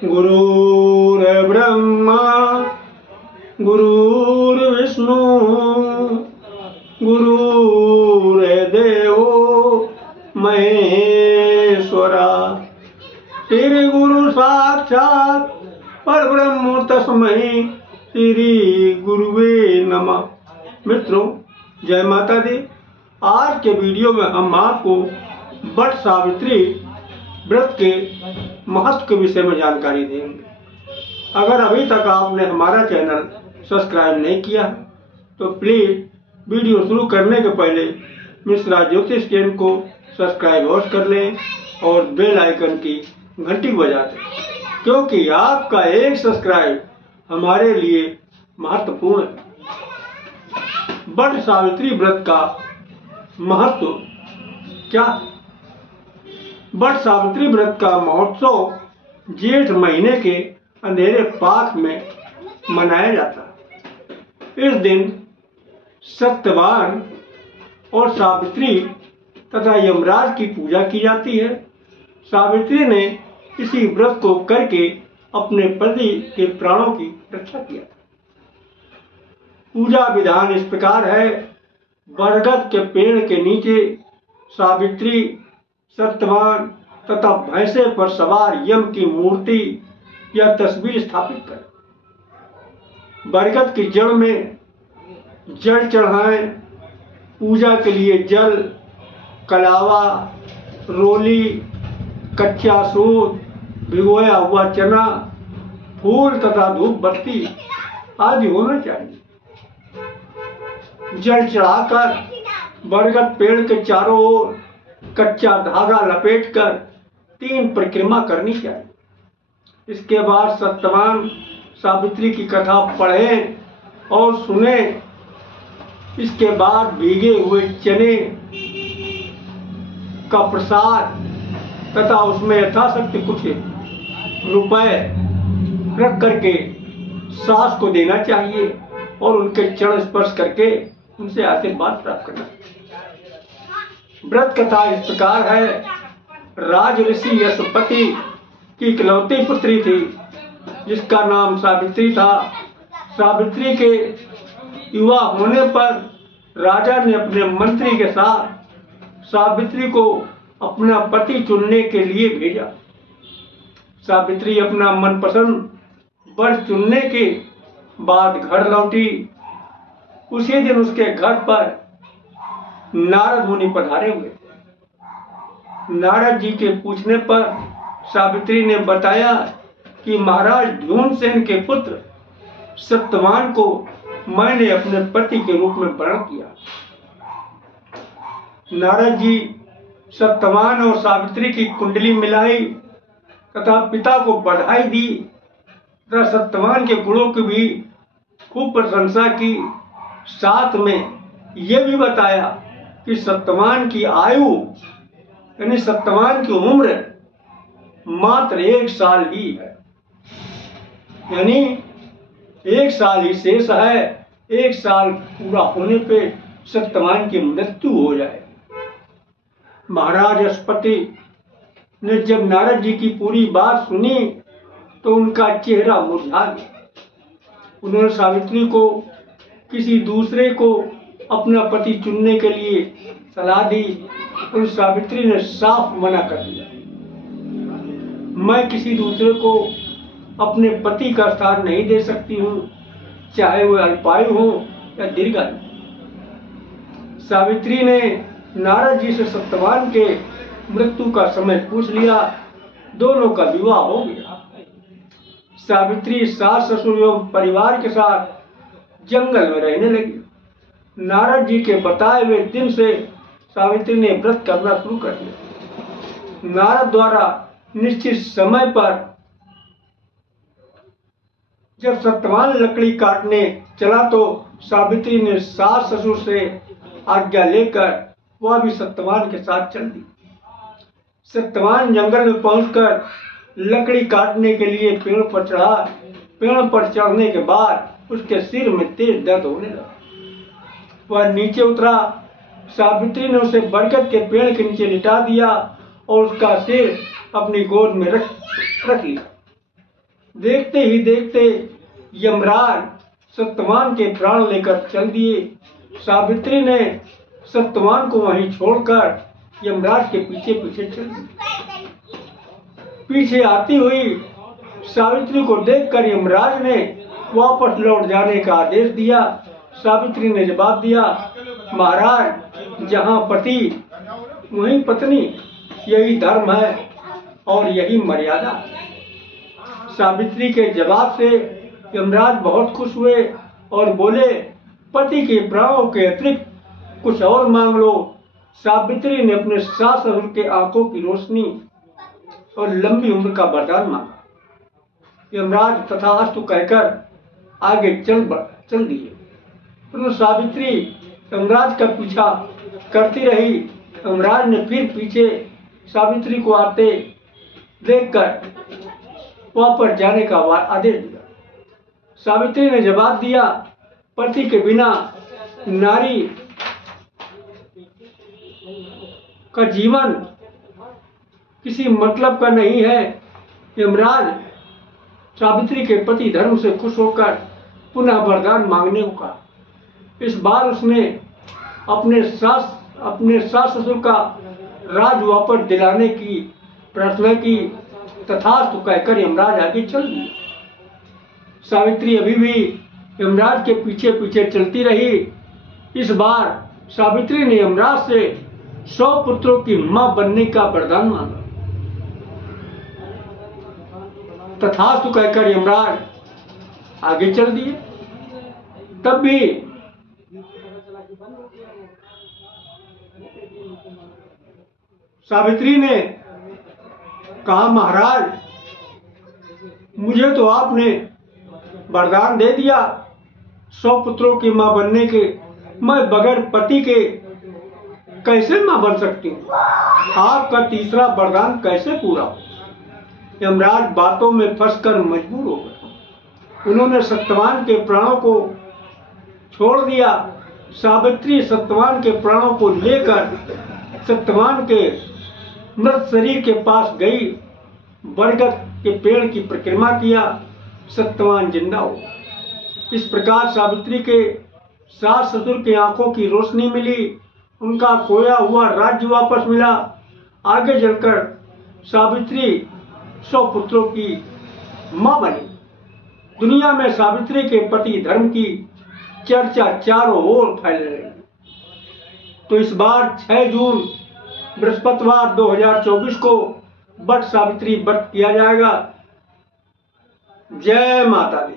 गुरुर्ब्रह्मा गुरुर्विष्णु गुरुर्देवो महेश्वरा। श्री गुरु साक्षात परब्रह्म तस्मै श्री गुरुवे नमः। मित्रों, जय माता दी। आज के वीडियो में हम आपको वट सावित्री व्रत के महत्व के विषय में जानकारी देंगे। अगर अभी तक आपने हमारा चैनल सब्सक्राइब नहीं किया तो प्लीज वीडियो शुरू करने के पहले मिश्रा ज्योतिष चैनल को सब्सक्राइब अवश्य कर लें और बेल आइकन की घंटी बजा दें, क्योंकि आपका एक सब्सक्राइब हमारे लिए महत्वपूर्ण है। वट सावित्री व्रत का महत्व क्या है? वट सावित्री व्रत का महोत्सव जेठ महीने के अंधेरे पाख में मनाया जाता है। इस दिन सत्यवान और सावित्री तथा यमराज की पूजा की जाती है। सावित्री ने इसी व्रत को करके अपने पति के प्राणों की रक्षा किया। पूजा विधान इस प्रकार है। बरगद के पेड़ के नीचे सावित्री, सत्यवान तथा भैंसे पर सवार यम की मूर्ति या तस्वीर स्थापित करें। बरगद की जड़ में जल चढ़ाएं। पूजा के लिए जल, कलावा, रोली, कच्चा सूत, भिगोया हुआ चना, फूल तथा धूप बत्ती आदि होना चाहिए। जल चढ़ाकर बरगद पेड़ के चारों ओर कच्चा धागा लपेटकर 3 परिक्रमा करनी चाहिए। इसके बाद सत्यवान सावित्री की कथा पढ़ें और सुने। इसके बाद भीगे हुए चने का प्रसाद तथा उसमें यथाशक्ति कुछ रुपए रख करके सास को देना चाहिए और उनके चरण स्पर्श करके उनसे आशीर्वाद प्राप्त करना। व्रत कथा इस प्रकार है। राज ऋषि यशपति की इकलौती पुत्री थी जिसका नाम सावित्री था। सावित्री के युवा होने पर राजा ने अपने मंत्री के साथ सावित्री को अपना पति चुनने के लिए भेजा। सावित्री अपना मनपसंद वर चुनने के बाद घर लौटी। उसी दिन उसके घर पर नारद मुनि पधारे हुए। नारद जी के पूछने पर सावित्री ने बताया कि महाराज ध्युमसेन के पुत्र सत्यवान को मैंने अपने पति के रूप में वर्ण किया। नारद जी सत्यवान और सावित्री की कुंडली मिलाई तथा पिता को बधाई दी तथा सत्यवान के गुणों की भी खूब प्रशंसा की। साथ में यह भी बताया कि सत्यवान की आयु यानी सत्यवान की उम्र मात्र 1 साल ही है, यानी 1 साल ही शेष है। 1 साल पूरा होने पे सत्यवान की मृत्यु हो जाए। महाराज यशपति ने जब नारद जी की पूरी बात सुनी तो उनका चेहरा मुरझा गया। उन्होंने सावित्री को किसी दूसरे को अपना पति चुनने के लिए सलाह दी। उन सावित्री ने साफ मना कर दिया, मैं किसी दूसरे को अपने पति का स्थान नहीं दे सकती हूँ, चाहे वह अल्पायु हो या दीर्घायु। सावित्री ने नारद जी से सत्यवान के मृत्यु का समय पूछ लिया। दोनों का विवाह हो गया। सावित्री सास ससुर एवं परिवार के साथ जंगल में रहने लगी। नारद जी के बताए हुए दिन से सावित्री ने व्रत करना शुरू कर दिया। नारद द्वारा निश्चित समय पर जब सत्यवान लकड़ी काटने चला तो सावित्री ने सास ससुर से आज्ञा लेकर वह भी सत्यवान के साथ चल दी। सत्यवान जंगल में पहुंचकर लकड़ी काटने के लिए पेड़ पर चढ़ा। पेड़ पर चढ़ने के बाद उसके सिर में तेज दर्द होने लगा। वह नीचे उतरा। सावित्री ने उसे बरगद के पेड़ के नीचे लिटा दिया और उसका सिर अपनी गोद में रख लिया। देखते ही देखते यमराज सत्यवान के प्राण लेकर चल दिए। सावित्री ने सत्यवान को वहीं छोड़कर यमराज के पीछे पीछे चल दी। पीछे आती हुई सावित्री को देखकर यमराज ने वापस लौट जाने का आदेश दिया। सावित्री ने जवाब दिया, महाराज, जहाँ पति वहीं पत्नी, यही धर्म है और यही मर्यादा। सावित्री के जवाब से यमराज बहुत खुश हुए और बोले, पति के प्राणों के अतिरिक्त कुछ और मांग लो। सावित्री ने अपने सास ससुर के आंखों की रोशनी और लंबी उम्र का वरदान मांगा। यमराज तथास्तु कहकर आगे चल दिए, परंतु सावित्री यमराज का पीछा करती रही। यमराज ने फिर पीछे सावित्री को आते देखकर वापस जाने का आदेश दिया। सावित्री ने जवाब दिया, पति के बिना नारी का जीवन किसी मतलब का नहीं है। यमराज सावित्री के पति धर्म से खुश होकर पुनः वरदान मांगने को कहा। इस बार उसने अपने सास ससुर का राज वापस दिलाने की प्रार्थना की। तथास्तु कहकर यमराज आगे चल दिए। सावित्री अभी भी यमराज के पीछे पीछे चलती रही। इस बार सावित्री ने यमराज से 100 पुत्रों की मां बनने का वरदान मांगा। तथास्तु कहकर यमराज आगे चल दिए। तब भी सावित्री ने कहा, महाराज, मुझे तो आपने वरदान दे दिया 100 पुत्रों की मां बनने के, मैं बगैर पति के कैसे मां बन सकती हूँ? आपका तीसरा वरदान कैसे पूरा हो? यमराज बातों में फंसकर मजबूर हो गए। उन्होंने सत्यवान के प्राणों को छोड़ दिया। सावित्री सत्यवान के प्राणों को लेकर सत्यवान के मृत शरीर के पास गई, बरगद के पेड़ की परिक्रमा किया। सत्यवान जिंदा हो। इस प्रकार सावित्री के सास ससुर की आंखों की रोशनी मिली, उनका खोया हुआ राज्य वापस मिला। आगे चलकर सावित्री 100 पुत्रों की मां बनी। दुनिया में सावित्री के पति धर्म की चर्चा चारों ओर फैल रही। तो इस बार 6 जून बृहस्पतिवार 2024 को वट सावित्री व्रत किया जाएगा। जय माता दी।